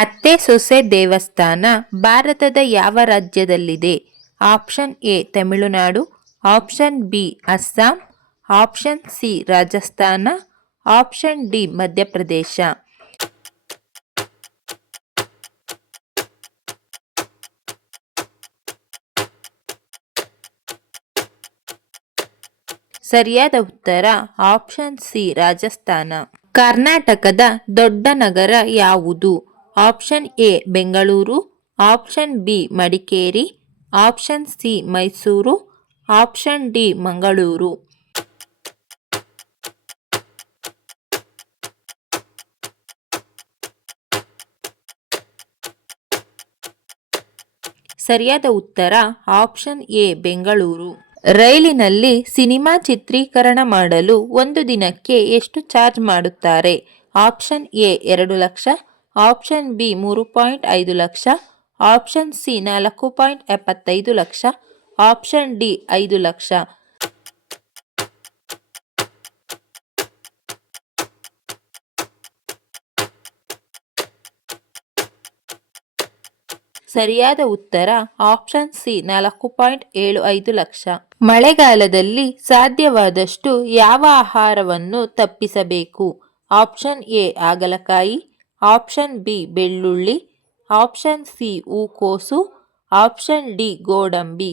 ಅತ್ತೆ ಸೊಸೆ ದೇವಸ್ಥಾನ ಭಾರತದ ಯಾವ ರಾಜ್ಯದಲ್ಲಿದೆ? Option A Tamil Nadu, option B Assam, option C Rajasthan, option D Madhya Pradesh. ಸರಿಯಾದ ಉತ್ತರ ಆಪ್ಷನ್ ಸಿ ರಾಜಸ್ಥಾನ. ಕರ್ನಾಟಕದ ದೊಡ್ಡ ನಗರ ಯಾವುದು? Option A Bengaluru, option B Madikeri, option C Mysuru, option D Mangaluru. ಸರಿಯಾದ ಉತ್ತರ ಆಪ್ಷನ್ ಎ ಬೆಂಗಳೂರು. ರೈಲಿನಲ್ಲಿ ಸಿನಿಮಾ ಚಿತ್ರೀಕರಣ ಮಾಡಲು ಒಂದು ದಿನಕ್ಕೆ ಎಷ್ಟು ಚಾರ್ಜ್ ಮಾಡುತ್ತಾರೆ? Option A 2 lakh, option B 3.5 lakh, option C 4.75 lakh, option D 5 lakh. ಸರಿಯಾದ ಉತ್ತರ ಆಪ್ಷನ್ ಸಿ 4.75 ಲಕ್ಷ. ಮಳೆಗಾಲದಲ್ಲಿ ಸಾಧ್ಯವಾದಷ್ಟು ಯಾವ ಆಹಾರವನ್ನು ತಪ್ಪಿಸಬೇಕು? ಆಪ್ಷನ್ ಎ ಹಾಗಲಕಾಯಿ, ಆಪ್ಷನ್ ಬಿ ಬೆಳ್ಳುಳ್ಳಿ, ಆಪ್ಷನ್ ಸಿ ಹೂಕೋಸು, ಆಪ್ಷನ್ ಡಿ ಗೋಡಂಬಿ.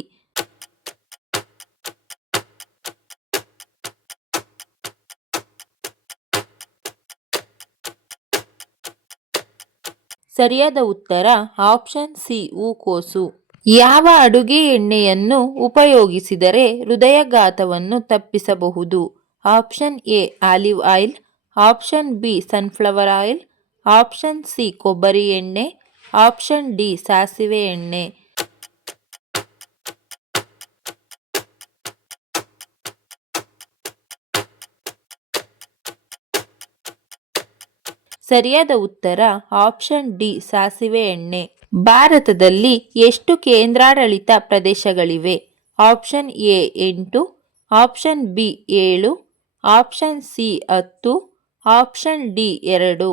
ಸರಿಯಾದ ಉತ್ತರ ಆಪ್ಷನ್ ಸಿ ಹೂಕೋಸು. ಯಾವ ಅಡುಗೆ ಎಣ್ಣೆಯನ್ನು ಉಪಯೋಗಿಸಿದರೆ ಹೃದಯಾಘಾತವನ್ನು ತಪ್ಪಿಸಬಹುದು? Option A olive oil, option B sunflower oil, option C ಕೊಬ್ಬರಿ ಎಣ್ಣೆ, ಆಪ್ಷನ್ ಡಿ ಸಾಸಿವೆ ಎಣ್ಣೆ. ಸರಿಯಾದ ಉತ್ತರ ಆಪ್ಷನ್ ಡಿ ಸಾಸಿವೆ ಎಣ್ಣೆ. ಭಾರತದಲ್ಲಿ ಎಷ್ಟು ಕೇಂದ್ರಾಡಳಿತ ಪ್ರದೇಶಗಳಿವೆ? Option A 8, option B 7, option C 10, option D 2.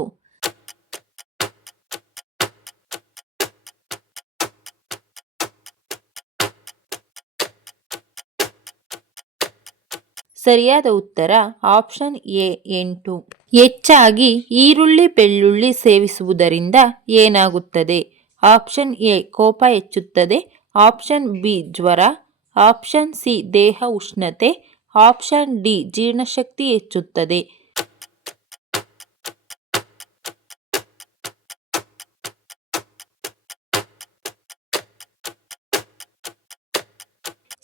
ಸರಿಯಾದ ಉತ್ತರ ಆಪ್ಷನ್ ಎ 8. ಹೆಚ್ಚಾಗಿ ಈರುಳ್ಳಿ ಬೆಳ್ಳುಳ್ಳಿ ಸೇವಿಸುವುದರಿಂದ ಏನಾಗುತ್ತದೆ? ಆಪ್ಷನ್ ಎ ಕೋಪ ಹೆಚ್ಚುತ್ತದೆ, ಆಪ್ಷನ್ ಬಿ ಜ್ವರ, ಆಪ್ಷನ್ ಸಿ ದೇಹ ಉಷ್ಣತೆ, ಆಪ್ಷನ್ ಡಿ ಜೀರ್ಣಶಕ್ತಿ ಹೆಚ್ಚುತ್ತದೆ.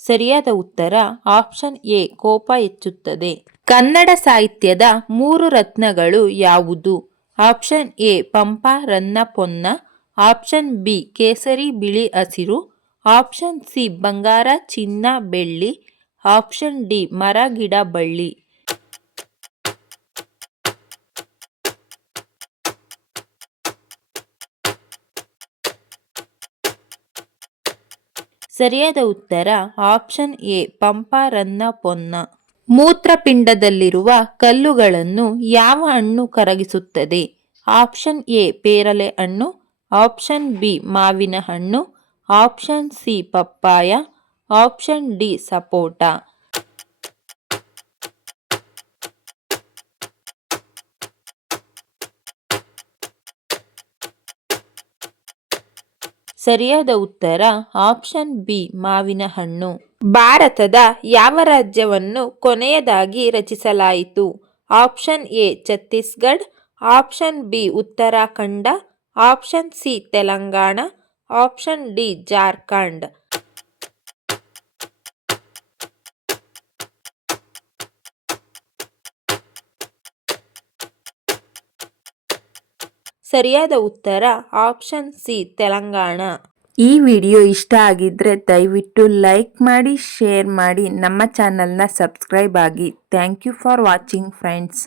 ಸರಿಯಾದ ಉತ್ತರ ಆಪ್ಷನ್ ಎ ಕೋಪ ಹೆಚ್ಚುತ್ತದೆ. ಕನ್ನಡ ಸಾಹಿತ್ಯದ 3 ರತ್ನಗಳು ಯಾವುದು? Option A Pampa Ranna Ponna, option B ಕೇಸರಿ ಬಿಳಿ ಹಸಿರು, ಆಪ್ಷನ್ ಸಿ ಬಂಗಾರ ಚಿನ್ನ ಬೆಳ್ಳಿ, ಆಪ್ಷನ್ ಡಿ ಮರ ಗಿಡ ಬಳ್ಳಿ. ಸರಿಯಾದ ಉತ್ತರ ಆಪ್ಷನ್ ಎ ಪಂಪ ರನ್ನ ಪೊನ್ನ. ಮೂತ್ರಪಿಂಡದಲ್ಲಿರುವ ಕಲ್ಲುಗಳನ್ನು ಯಾವ ಹಣ್ಣು ಕರಗಿಸುತ್ತದೆ? ಆಪ್ಷನ್ ಎ ಪೇರಲೆ ಹಣ್ಣು, ಆಪ್ಷನ್ ಬಿ ಮಾವಿನ ಹಣ್ಣು, ಆಪ್ಷನ್ ಸಿ ಪಪ್ಪಾಯ, ಆಪ್ಷನ್ ಡಿ ಸಪೋಟ. ಸರಿಯಾದ ಉತ್ತರ ಆಪ್ಷನ್ ಬಿ ಮಾವಿನ ಹಣ್ಣು. ಭಾರತದ ಯಾವ ರಾಜ್ಯವನ್ನು ಕೊನೆಯದಾಗಿ ರಚಿಸಲಾಯಿತು? Option A Chhattisgarh, option B Uttarakhand, option C Telangana, option D Jharkhand. ಸರಿಯಾದ ಉತ್ತರ ಆಪ್ಷನ್ ಸಿ ತೆಲಂಗಾಣ. ಈ ವಿಡಿಯೋ ಇಷ್ಟ ಆಗಿದ್ರೆ ದಯವಿಟ್ಟು ಲೈಕ್ ಮಾಡಿ, ಶೇರ್ ಮಾಡಿ, ನಮ್ಮ ಚಾನಲ್ನ ಸಬ್ಸ್ಕ್ರೈಬ್ ಆಗಿ. Thank you for watching friends.